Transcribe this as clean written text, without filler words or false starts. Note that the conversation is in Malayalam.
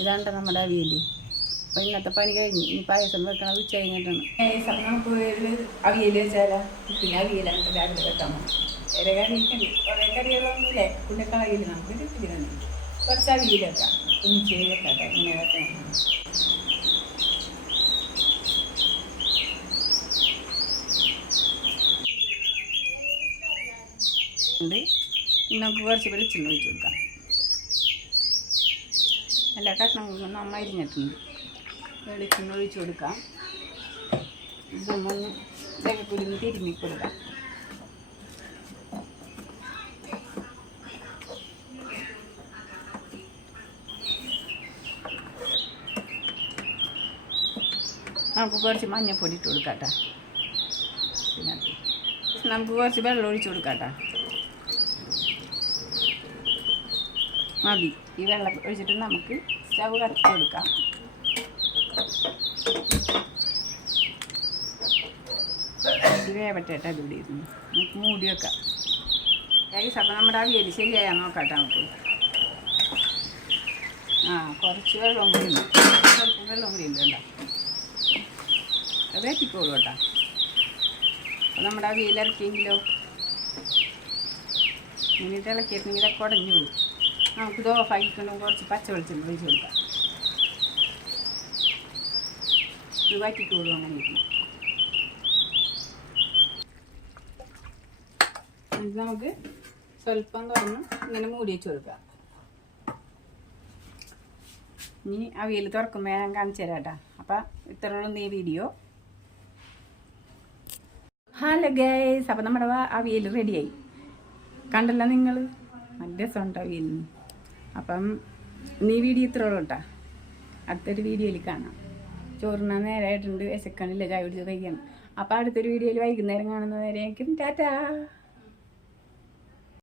ഇതാണ്ട നമ്മുടെ അവിയൽ. അപ്പോൾ ഇന്നത്തെ പണി കഴിഞ്ഞ് ഇനി പായസം വെക്കണം. ഉച്ച കഴിഞ്ഞിട്ടാണ്. അപ്പം നമുക്ക് ഒരു അവിയൽ വെച്ചാലോ? പിന്നെ അവിയലാണ് രാവിലെ വെക്കാൻ പോകും. വേറെ കറിയൊക്കെ കുറേ കറികളൊന്നുമില്ലേ, പുള്ളിക്കളയിൽ നമുക്ക് കിട്ടിയിരുന്നു. കുറച്ച് അവിയൽ വെക്കാം, കുഞ്ഞിച്ച് വെക്കാട്ടെ. ഇങ്ങനെ വെക്കണം. നമുക്ക് കുറച്ച് വെളിച്ചെണ്ണ ഒഴിച്ച് കൊടുക്കാം. എല്ലാ കഷ്ണങ്ങളും നമ്മൾ അരിഞ്ഞിട്ടുണ്ട്. വെളിച്ചെണ്ണ ഒഴിച്ച് കൊടുക്കാം. ഇതൊന്ന് ഇതൊക്കെ കുരുന്ന് തിരുമ്മി കൊടുക്കാം. നമുക്ക് കുറച്ച് മഞ്ഞൾപ്പൊടി ഇട്ട് കൊടുക്കാം കേട്ടോ. പിന്നെ നമുക്ക് കുറച്ച് വെള്ളം ഒഴിച്ച് കൊടുക്കാം കേട്ടോ. മതി. ഈ വെള്ളം ഒഴിച്ചിട്ട് നമുക്ക് സ്റ്റവ് കത്തിച്ച് കൊടുക്കാം. ഇത് വേവട്ടെ കേട്ടോ. അത് ഇവിടെ ഇരുന്ന് നമുക്ക് മൂടി വെക്കാം. അപ്പം നമ്മുടെ അവിയൽ ശരിയായാൽ നോക്കാം കേട്ടോ. നമുക്ക് കുറച്ച് വെള്ളം കൂടി ഉണ്ട്. കുറച്ച് വെള്ളം കൂടി ഉണ്ട് കേട്ടോ. അത് എത്തിക്കോളൂ കേട്ടോ. അപ്പോൾ നമ്മുടെ അവിയൽ ഇറക്കിയെങ്കിലോ ഇങ്ങനെ ഇളക്കിയിട്ടുണ്ടെങ്കിൽ ഇതൊക്കെ ഉടഞ്ഞു പോകും. നമുക്കിത് ഓഫാക്കിക്കൊണ്ടും കുറച്ച് പച്ച വെളിച്ചെണ്ണ ഒഴിച്ച് കൊടുക്കാം. ഇത് വറ്റിക്കോളൂ. അങ്ങനെ ഇരിക്കും. ഇത് നമുക്ക് സ്വല്പം തുറന്ന് ഇങ്ങനെ മൂടി വെച്ച് കൊടുക്കാം. ഇനി അവിയൽ തുറക്കുമ്പോൾ ഞാൻ കാണിച്ചു തരാം കേട്ടോ. അപ്പം ഇത്രയുള്ള ഈ വീഡിയോ. ഹലോ ഗൈസ്, അപ്പം നമ്മുടെ അവിയൽ റെഡിയായി. കണ്ടല്ലോ നിങ്ങൾ, നല്ല രസമുണ്ട് അവിയലിന്. അപ്പം ഈ വീഡിയോ ഇത്രയുള്ളൂ കേട്ടോ. അടുത്തൊരു വീഡിയോയിൽ കാണാം. ചോറിനാൻ നേരമായിട്ടുണ്ട്. വിശക്കണില്ല, ചായ കുടിച്ച് കഴിക്കണം. അപ്പം അടുത്തൊരു വീഡിയോയിൽ വൈകുന്നേരം കാണുന്നവരേക്കും ടാറ്റാ.